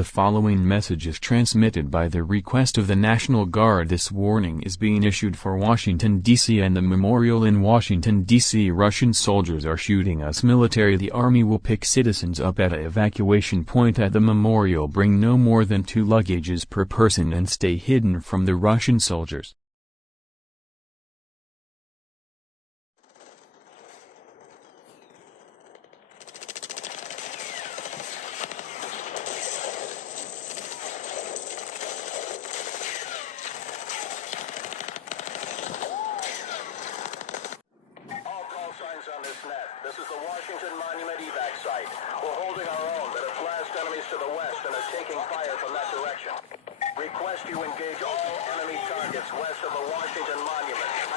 The following message is transmitted by the request of the National Guard. This warning is being issued for Washington, D.C. and the memorial in Washington, D.C. Russian soldiers are shooting us military. The Army will pick citizens up at an evacuation point at the memorial. Bring no more than 2 luggages per person and stay hidden from the Russian soldiers. This is the Washington Monument evac site. We're holding our own, but have blast enemies to the west and are taking fire from that direction. Request you engage all enemy targets west of the Washington Monument.